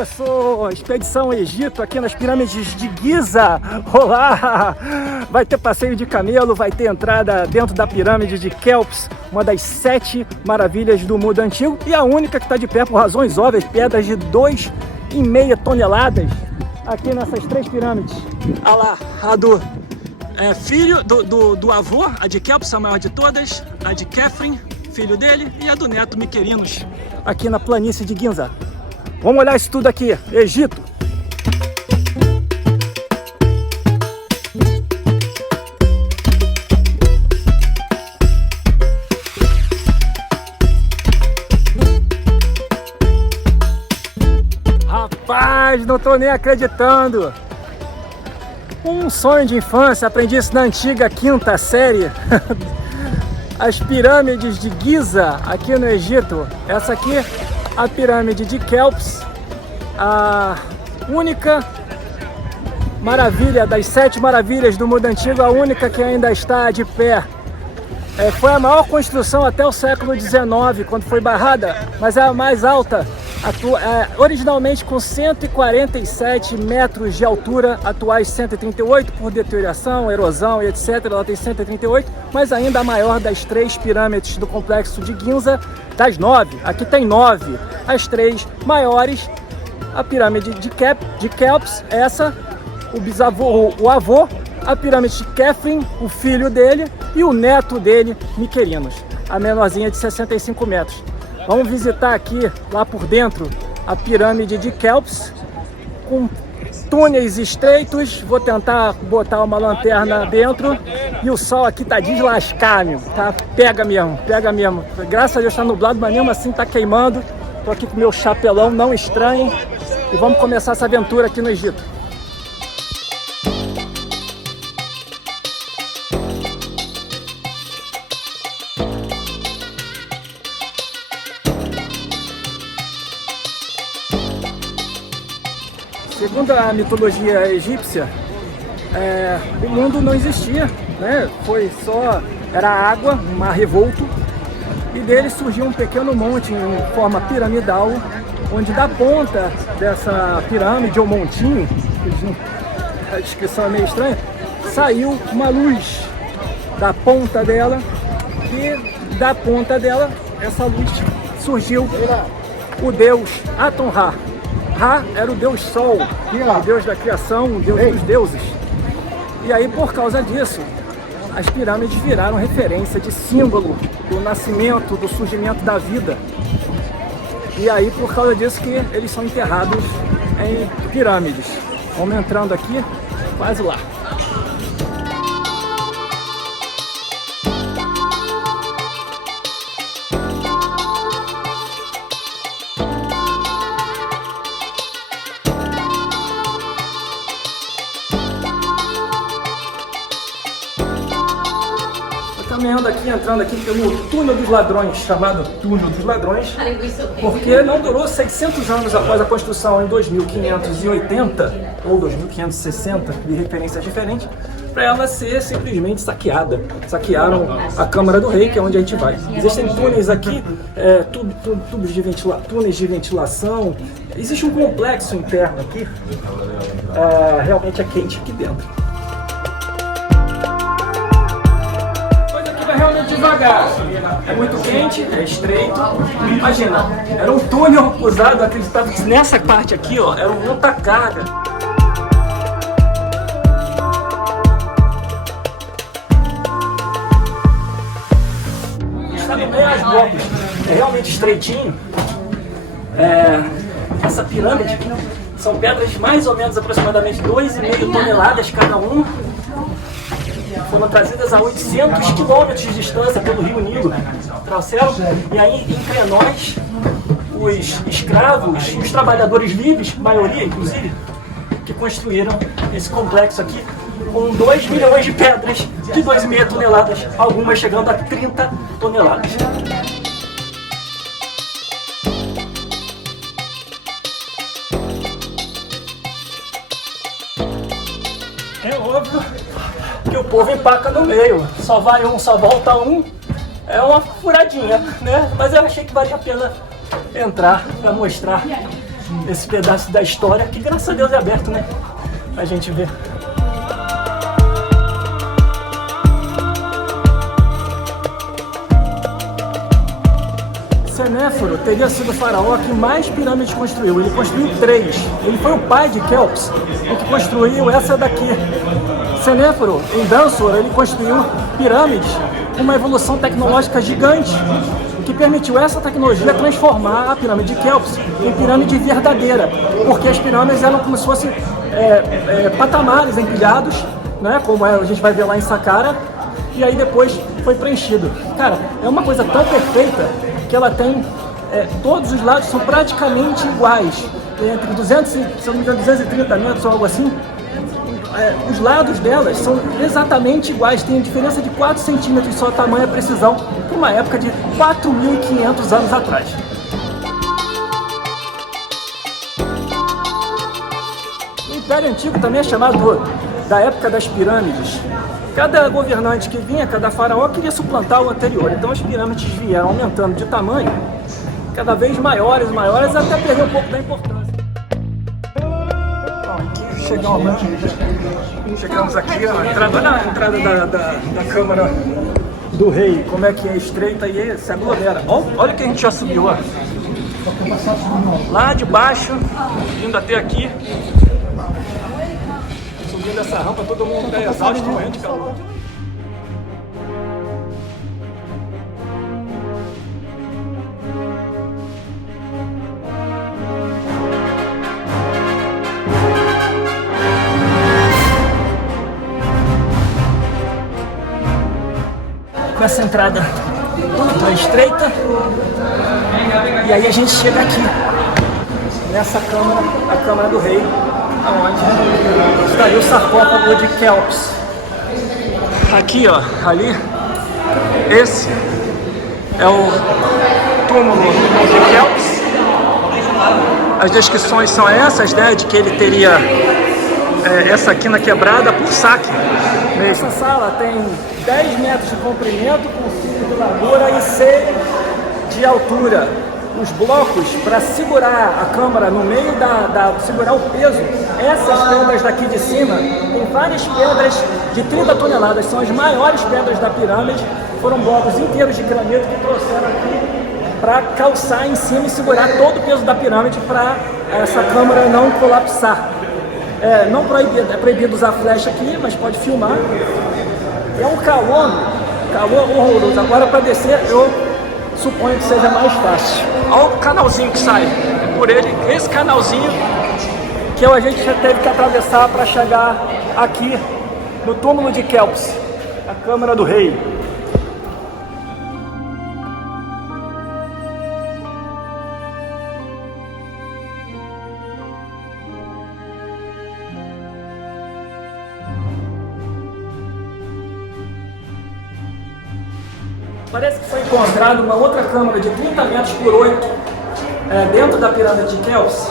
começou a expedição ao Egito aqui nas pirâmides de Giza. Olá! Vai ter passeio de camelo, vai ter entrada dentro da pirâmide de Kéops, uma das 7 maravilhas do mundo antigo e a única que está de pé por razões óbvias, pedras de 2,5 toneladas aqui nessas 3 pirâmides. Olha lá, a do filho do avô, a de Kéops, a maior de todas, a de Khafre, filho dele, e a do neto Mycerinus, aqui na planície de Giza. Vamos olhar isso tudo aqui, Egito. Rapaz, não tô nem acreditando. Um sonho de infância, aprendi isso na antiga 5ª série. As pirâmides de Giza, aqui no Egito. Essa aqui, a pirâmide de Kéops, a única maravilha das 7 maravilhas do mundo antigo, a única que ainda está de pé. Foi a maior construção até o século XIX, quando foi barrada, mas é a mais alta. Originalmente com 147 metros de altura, atuais 138 por deterioração, erosão e etc. Ela tem 138, mas ainda a maior das 3 pirâmides do complexo de Giza, das 9. Aqui tem 9. As 3 maiores, a pirâmide de Kéops, essa, o avô, a pirâmide de Khafre, o filho dele, e o neto dele, Mycerinus, a menorzinha de 65 metros. Vamos visitar aqui, lá por dentro, a pirâmide de Kéops, com túneis estreitos. Vou tentar botar uma lanterna dentro. E o sol aqui tá deslascar, amigo. Tá? Pega mesmo, pega mesmo. Graças a Deus tá nublado, mas mesmo assim tá queimando. Tô aqui com meu chapelão, não estranhem. E vamos começar essa aventura aqui no Egito. Segundo a mitologia egípcia, o mundo não existia, né? Era água, um mar revolto, e dele surgiu um pequeno monte em forma piramidal, onde da ponta dessa pirâmide ou montinho, a descrição é meio estranha, saiu uma luz da ponta dela, e da ponta dela, essa luz, surgiu o deus Aton-Ra. Ra era o deus Sol, o deus da criação, o deus dos deuses. E aí, por causa disso, as pirâmides viraram referência de símbolo do nascimento, do surgimento da vida. E aí, por causa disso, que eles são enterrados em pirâmides. Vamos entrando aqui, quase lá. Caminhando aqui, entrando aqui pelo Túnel dos Ladrões, chamado Túnel dos Ladrões, porque não durou 600 anos após a construção, em 2580 ou 2560, de referências diferentes, para ela ser simplesmente saqueada. Saquearam a Câmara do Rei, que é onde a gente vai. Existem túneis aqui, túneis de ventilação, existe um complexo interno aqui, realmente é quente aqui dentro. Realmente devagar, é muito quente, é estreito. Imagina, era um túnel usado, acreditava que nessa parte aqui, ó, era um monta-carga. Está no meio das blocos, é realmente estreitinho. Essa pirâmide são pedras mais ou menos aproximadamente 2,5 toneladas cada uma. Foram trazidas a 800 quilômetros de distância pelo rio Nilo. Trouxeram, e aí entre nós, os escravos e os trabalhadores livres, maioria inclusive, que construíram esse complexo aqui com 2 milhões de pedras de 2,5 toneladas, algumas chegando a 30 toneladas. É óbvio que o povo empaca no meio, só vai um, só volta um, é uma furadinha, né? Mas eu achei que valia a pena entrar para mostrar esse pedaço da história, que graças a Deus é aberto, né? Pra gente ver. Senéforo teria sido o faraó que mais pirâmides construiu. Ele construiu 3. Ele foi o pai de Quéops, o que construiu essa daqui. Senéforo, em Dansor, ele construiu pirâmides com uma evolução tecnológica gigante, que permitiu essa tecnologia transformar a pirâmide de Quéops em pirâmide verdadeira, porque as pirâmides eram como se fossem patamares empilhados, né, como a gente vai ver lá em Saqqara, e aí depois foi preenchido. Cara, é uma coisa tão perfeita que ela tem, todos os lados são praticamente iguais, entre 200, se não me engano, 230 metros ou algo assim. Os lados delas são exatamente iguais, tem diferença de 4 centímetros só, tamanho e precisão, para uma época de 4.500 anos atrás. O Império Antigo também é chamado da época das pirâmides. Cada governante que vinha, cada faraó queria suplantar o anterior, então as pirâmides vieram aumentando de tamanho, cada vez maiores, até perder um pouco da importância. Chegamos aqui, a entrada da Câmara do Rei, como é que é estreita e se aglomera. Olha que a gente já subiu, ó. Lá de baixo, vindo até aqui. Subindo essa rampa, todo mundo está exausto, morrendo de calor. Com essa entrada ultra estreita, e aí a gente chega aqui nessa câmara, a Câmara do Rei, onde estaria o sarcófago de Quéops. Aqui, ó, ali, esse é o túmulo de Quéops. As descrições são essas, né, de que ele teria essa quina quebrada por saque. Essa sala tem 10 metros de comprimento, com 5 de largura e 6 de altura. Os blocos, para segurar a câmara no meio segurar o peso, essas pedras daqui de cima, tem várias pedras de 30 toneladas, são as maiores pedras da pirâmide, foram blocos inteiros de granito que trouxeram aqui para calçar em cima e segurar todo o peso da pirâmide para essa câmara não colapsar. Não proibido, é proibido usar flecha aqui, mas pode filmar. É um calor horroroso. Agora para descer eu suponho que seja mais fácil. Olha o canalzinho que sai. É por ele, esse canalzinho que a gente já teve que atravessar para chegar aqui no túmulo de Quéops, a Câmara do Rei. Parece que foi encontrada uma outra câmara de 30 metros por 8 dentro da pirâmide de Quéops,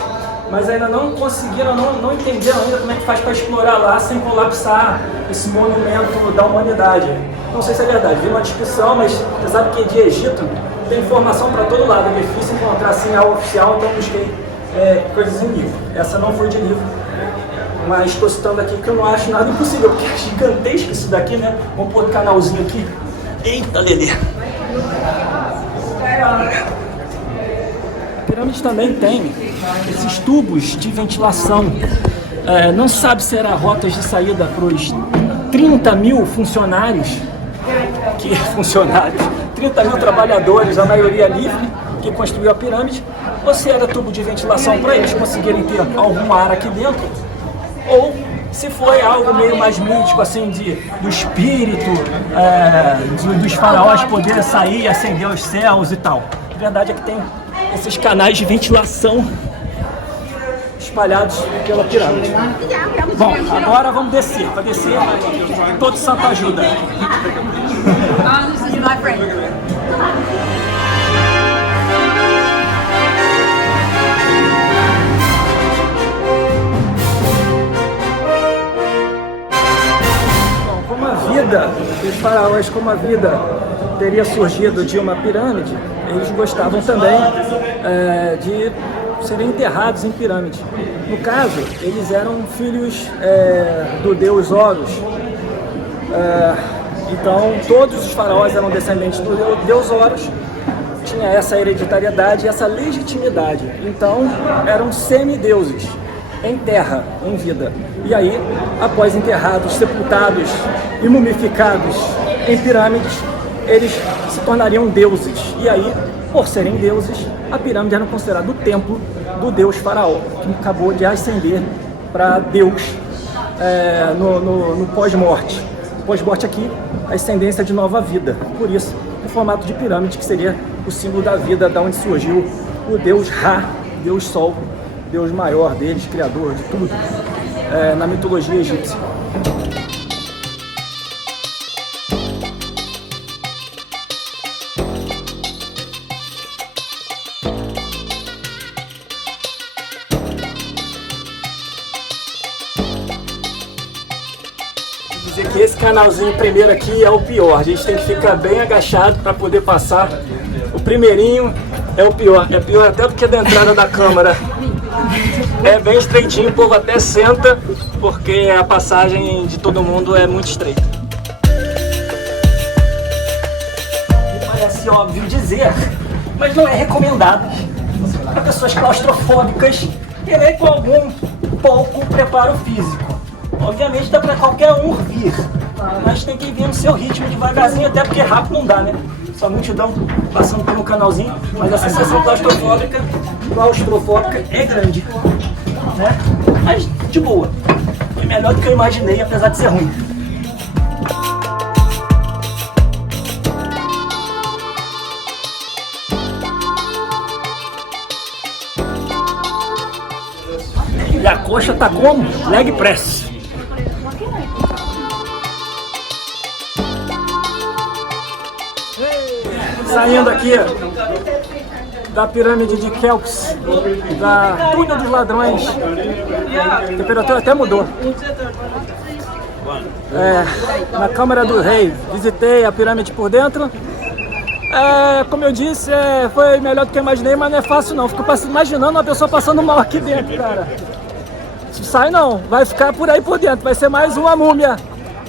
mas ainda não conseguiram, não entenderam ainda como é que faz para explorar lá sem colapsar esse monumento da humanidade. Não sei se é verdade, vi uma discussão, mas você sabe que de Egito tem informação para todo lado, é difícil encontrar assim algo oficial, então busquei coisas em livro. Essa não foi de livro, mas estou citando aqui que eu não acho nada impossível, porque é gigantesco isso daqui, né? Vamos pôr o canalzinho aqui. Eita, Lelê! A pirâmide também tem esses tubos de ventilação. Não se sabe se era rotas de saída para os 30 mil funcionários, 30 mil trabalhadores, a maioria livre, que construiu a pirâmide, ou se era tubo de ventilação para eles conseguirem ter algum ar aqui dentro, ou se foi algo meio mais mítico, assim, do espírito dos faraós poderem sair e acender os céus e tal. A verdade é que tem esses canais de ventilação espalhados pela pirâmide. Bom, agora vamos descer. Para descer, todo santo ajuda. Os faraós, como a vida teria surgido de uma pirâmide, eles gostavam também de seriam enterrados em pirâmide. No caso, eles eram filhos do deus Horus. Então, todos os faraós eram descendentes do deus Horus, tinha essa hereditariedade e essa legitimidade. Então, eram semideuses, em terra, em vida. E aí, após enterrados, sepultados e mumificados em pirâmides, eles se tornariam deuses. E aí, por serem deuses, a pirâmide era considerada o templo do deus faraó, que acabou de ascender para Deus no pós-morte. Pós-morte aqui, a ascendência de nova vida. Por isso, o formato de pirâmide, que seria o símbolo da vida, da onde surgiu o deus Ra, deus Sol, deus maior deles, criador de tudo, na mitologia egípcia. Dizer que esse canalzinho primeiro aqui é o pior. A gente tem que ficar bem agachado para poder passar. O primeirinho é o pior. É pior até do que da entrada da câmara. É bem estreitinho, o povo até senta, porque a passagem de todo mundo é muito estreita. Parece óbvio dizer, mas não é recomendado para pessoas claustrofóbicas e com algum pouco preparo físico. Obviamente dá para qualquer um vir, mas tem que vir no seu ritmo devagarzinho, até porque rápido não dá, né? Só multidão passando por um canalzinho, mas a sensação claustrofóbica é grande, né? Mas de boa, foi melhor do que eu imaginei, apesar de ser ruim. E a coxa tá como? Leg press. Saindo aqui da pirâmide de Kelps, da Túnel dos Ladrões, a temperatura até mudou. Na Câmara do Rei, visitei a pirâmide por dentro. Como eu disse, foi melhor do que eu imaginei, mas não é fácil não. Fico imaginando uma pessoa passando mal aqui dentro, cara. Não sai não, vai ficar por aí por dentro, vai ser mais uma múmia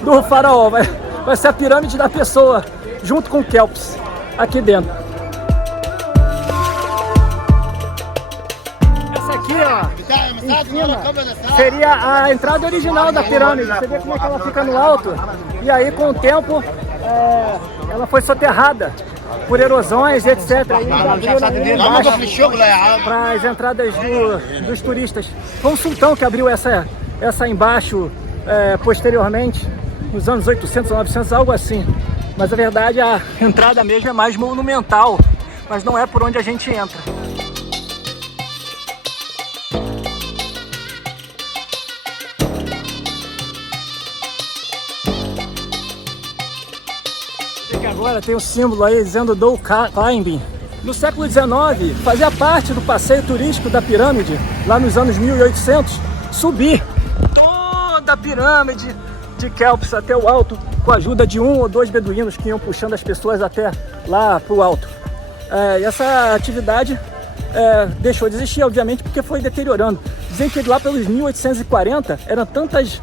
do faraó, vai ser a pirâmide da pessoa, junto com Kelps, aqui dentro. Essa aqui, ó, em cima, seria a entrada original da pirâmide. Você vê como é que ela fica no alto? E aí, com o tempo, ela foi soterrada por erosões, etc. Para as entradas dos turistas. Foi um sultão que abriu essa embaixo posteriormente, nos anos 800, 900, algo assim. Mas a verdade, a entrada mesmo é mais monumental, mas não é por onde a gente entra. Agora tem o símbolo aí dizendo Do Climbing. No século XIX, fazia parte do passeio turístico da pirâmide, lá nos anos 1800, subir toda a pirâmide de Kelps até o alto, com a ajuda de 1 ou 2 beduínos que iam puxando as pessoas até lá para o alto. E essa atividade deixou de existir, obviamente, porque foi deteriorando. Dizem que lá pelos 1840 eram tantas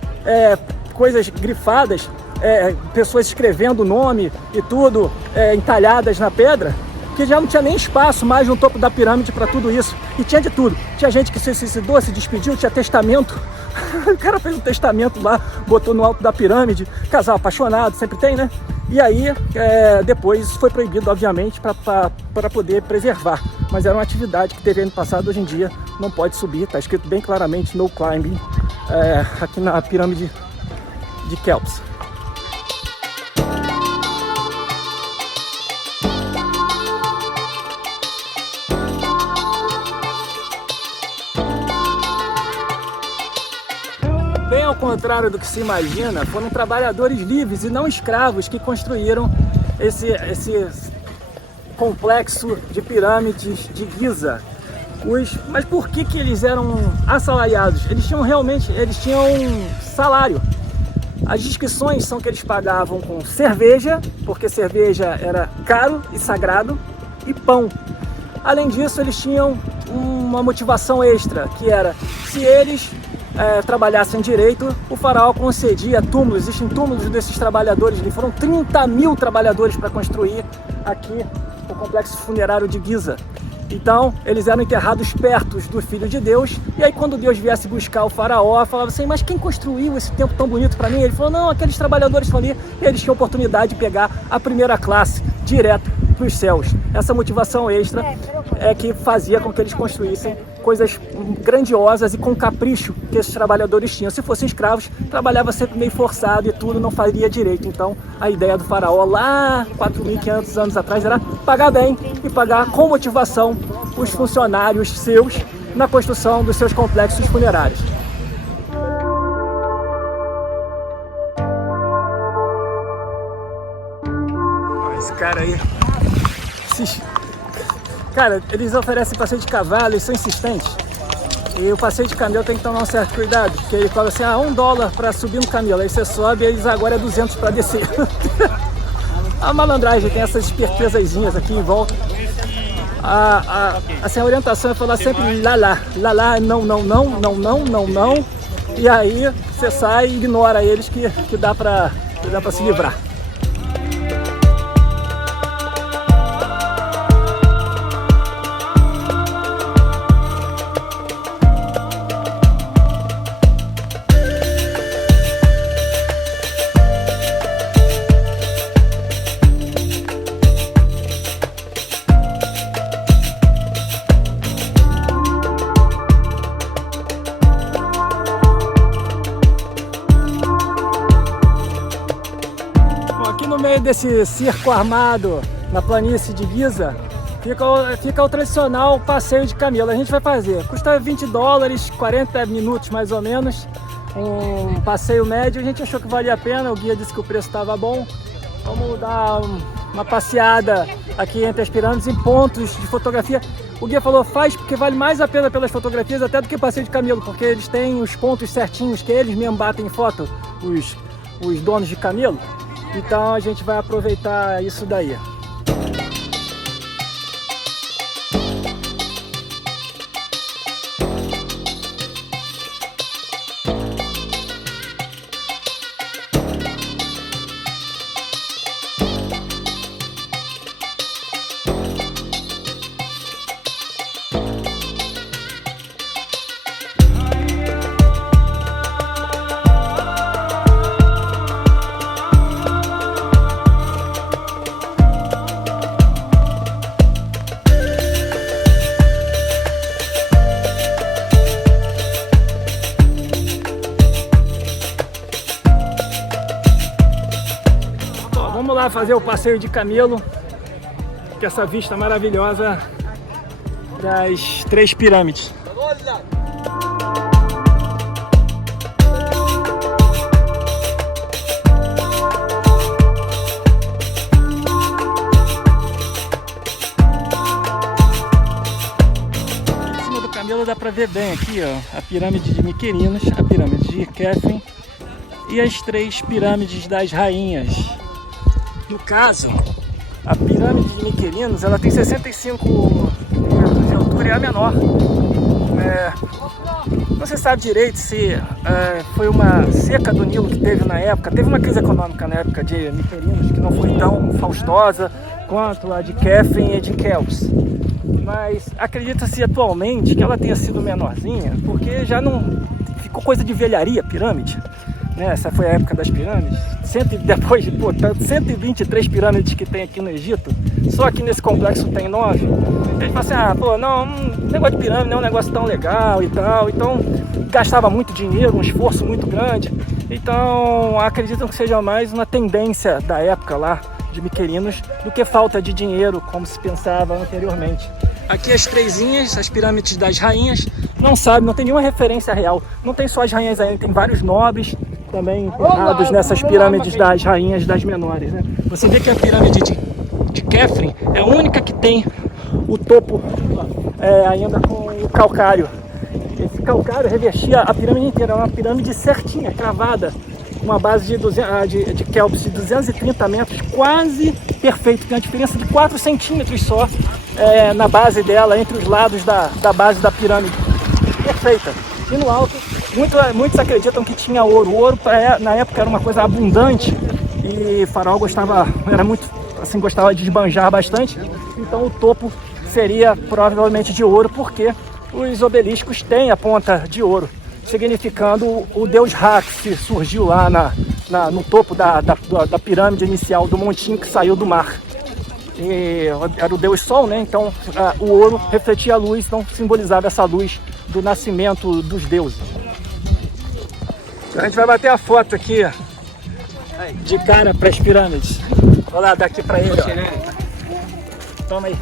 coisas grifadas, pessoas escrevendo o nome e tudo, entalhadas na pedra, que já não tinha nem espaço mais no topo da pirâmide para tudo isso. E tinha de tudo. Tinha gente que se suicidou, se despediu, tinha testamento. O cara fez um testamento lá, botou no alto da pirâmide. Casal apaixonado, sempre tem, né? E aí, depois foi proibido, obviamente, para poder preservar. Mas era uma atividade que teve ano passado, hoje em dia não pode subir. Está escrito bem claramente No Climbing, aqui na pirâmide de Kelps. Bem ao contrário do que se imagina, foram trabalhadores livres e não escravos que construíram esse complexo de pirâmides de Giza. Mas por que eles eram assalariados? Eles tinham salário. As descrições são que eles pagavam com cerveja, porque cerveja era caro e sagrado, e pão. Além disso, eles tinham uma motivação extra, que era, se eles trabalhassem direito, o faraó concedia túmulos. Existem túmulos desses trabalhadores, foram 30 mil trabalhadores para construir aqui o complexo funerário de Giza. Então, eles eram enterrados perto do Filho de Deus, e aí quando Deus viesse buscar o faraó, falava assim, mas quem construiu esse templo tão bonito para mim? Ele falou, não, aqueles trabalhadores estão ali, e eles tinham oportunidade de pegar a primeira classe direto para os céus. Essa motivação extra é que fazia com que eles construíssem coisas grandiosas e com capricho que esses trabalhadores tinham. Se fossem escravos, trabalhava sempre meio forçado e tudo não faria direito. Então, a ideia do faraó lá 4.500 anos atrás era pagar bem e pagar com motivação os funcionários seus na construção dos seus complexos funerários. Esse cara aí... Cara, eles oferecem passeio de cavalo, eles são insistentes. E o passeio de camelo tem que tomar um certo cuidado, porque ele fala assim, $1 para subir no camelo, aí você sobe e eles agora é 200 para descer. A malandragem tem essas espertezazinhas aqui em volta. Assim, a orientação é falar sempre lá, não. E aí você sai e ignora eles que dá para se livrar. No meio desse circo armado na planície de Giza, fica o tradicional passeio de camelo. A gente vai fazer, custa $20, 40 minutos mais ou menos, um passeio médio. A gente achou que valia a pena, o guia disse que o preço estava bom. Vamos dar uma passeada aqui entre as pirâmides em pontos de fotografia. O guia falou, faz porque vale mais a pena pelas fotografias até do que passeio de camelo, porque eles têm os pontos certinhos que eles mesmo batem em foto, os donos de camelo. Então a gente vai aproveitar isso daí. Vamos lá fazer o passeio de camelo, com essa vista maravilhosa das 3 pirâmides. Em cima do camelo dá para ver bem aqui, ó, a pirâmide de Miquerinos, a pirâmide de Khafre e as 3 pirâmides das rainhas. No caso, a pirâmide de Miquerinos, ela tem 65 metros de altura e é a menor. Não se sabe direito se foi uma seca do Nilo que teve na época. Teve uma crise econômica na época de Miquerinos, que não foi tão faustosa quanto a de Khafre e de Kelps. Mas acredita-se atualmente que ela tenha sido menorzinha, porque já não ficou coisa de velharia a pirâmide. Essa foi a época das pirâmides. Depois de 123 pirâmides que tem aqui no Egito, só aqui nesse complexo tem 9. Eles falam assim, negócio de pirâmide não é um negócio tão legal e tal. Então gastava muito dinheiro, um esforço muito grande. Então acreditam que seja mais uma tendência da época lá de Miquerinos do que falta de dinheiro, como se pensava anteriormente. Aqui as 3zinhas, as pirâmides das rainhas, não tem nenhuma referência real. Não tem só as rainhas ainda, tem vários nobres também enterrados nessas pirâmides das rainhas das menores, né? Você vê que a pirâmide de Khafre é a única que tem o topo ainda com o calcário. Esse calcário revestia a pirâmide inteira, é uma pirâmide certinha, cravada uma base de Kelps de 230 metros, quase perfeito, tem uma diferença de 4 centímetros só na base dela, entre os lados da base da pirâmide. Perfeita. E no alto, muitos acreditam que tinha ouro. O ouro na época era uma coisa abundante e Faraó gostava de esbanjar bastante, então o topo seria provavelmente de ouro, porque os obeliscos têm a ponta de ouro, significando o deus Ra, que surgiu lá no topo da pirâmide inicial do montinho que saiu do mar. E era o deus Sol, né? Então o ouro refletia a luz, então simbolizava essa luz do nascimento dos deuses. A gente vai bater a foto aqui de cara para as pirâmides. Vou lá, daqui para ele. Ó. Toma aí.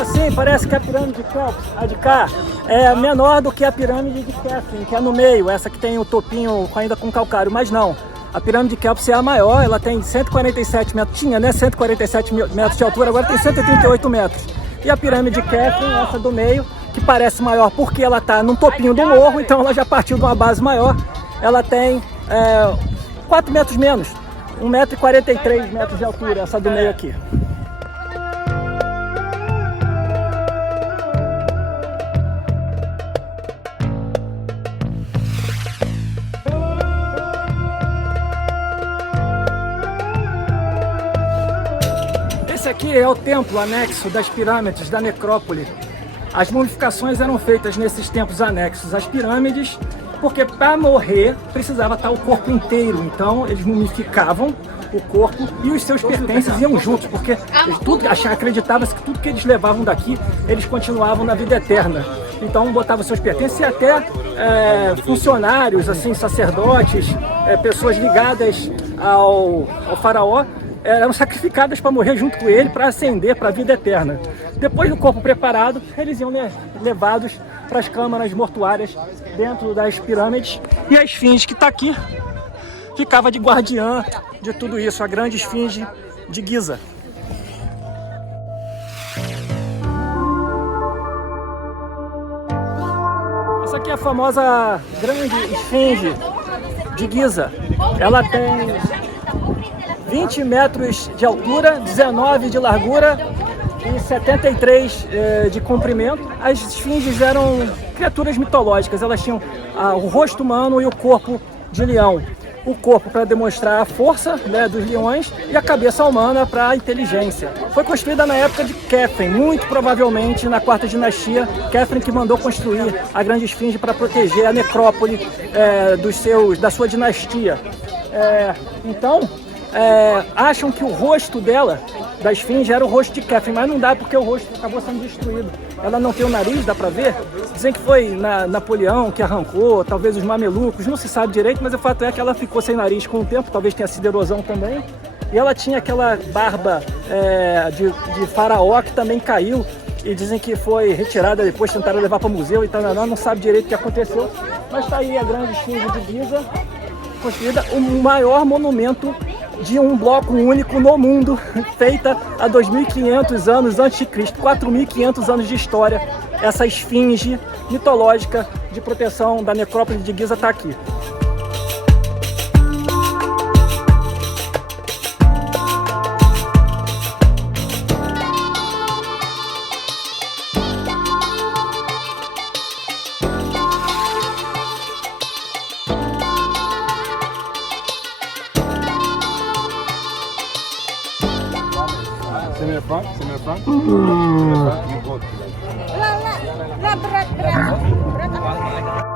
Assim, parece que a pirâmide de Kelps, a de cá, é menor do que a pirâmide de Khafre, que é no meio, essa que tem o topinho ainda com calcário, mas não. A pirâmide de Kelps é a maior, ela tem 147 metros, tinha, né, 147 metros de altura, agora tem 138 metros. E a pirâmide de Khafre, essa do meio, que parece maior porque ela está num topinho do morro, então ela já partiu de uma base maior, ela tem 4 metros menos, 1,43 metros de altura, essa do meio aqui. Esse aqui é o templo anexo das pirâmides da necrópole. As mumificações eram feitas nesses templos anexos às pirâmides, porque para morrer precisava estar o corpo inteiro. Então eles mumificavam o corpo e os seus pertences iam juntos, porque acreditava-se que tudo que eles levavam daqui, eles continuavam na vida eterna. Então botavam seus pertences e até funcionários, assim, sacerdotes, pessoas ligadas ao faraó, eram sacrificadas para morrer junto com ele, para ascender para a vida eterna. Depois do corpo preparado, eles iam levados para as câmaras mortuárias dentro das pirâmides, e a esfinge que está aqui ficava de guardiã de tudo isso, a grande esfinge de Giza. Essa aqui é a famosa grande esfinge de Giza. Ela tem 20 metros de altura, 19 de largura e 73 de comprimento. As esfinges eram criaturas mitológicas, elas tinham o rosto humano e o corpo de leão. O corpo para demonstrar a força, né, dos leões, e a cabeça humana para a inteligência. Foi construída na época de Khephren, muito provavelmente na quarta dinastia. Khephren que mandou construir a grande esfinge para proteger a necrópole da sua dinastia. Então, acham que o rosto dela, da esfinge, era o rosto de Khephren, mas não dá porque o rosto acabou sendo destruído. Ela não tem o nariz, dá pra ver? Dizem que foi Napoleão que arrancou, talvez os mamelucos, não se sabe direito, mas o fato é que ela ficou sem nariz com o tempo, talvez tenha sido erosão também. E ela tinha aquela barba de faraó que também caiu, e dizem que foi retirada depois, tentaram levar para o museu e tal, não sabe direito o que aconteceu. Mas tá aí a grande esfinge de Giza, construída, o maior monumento de um bloco único no mundo, feita há 2.500 anos antes de Cristo, 4.500 anos de história. Essa esfinge mitológica de proteção da necrópole de Giza está aqui. Semi front. You both. Berat.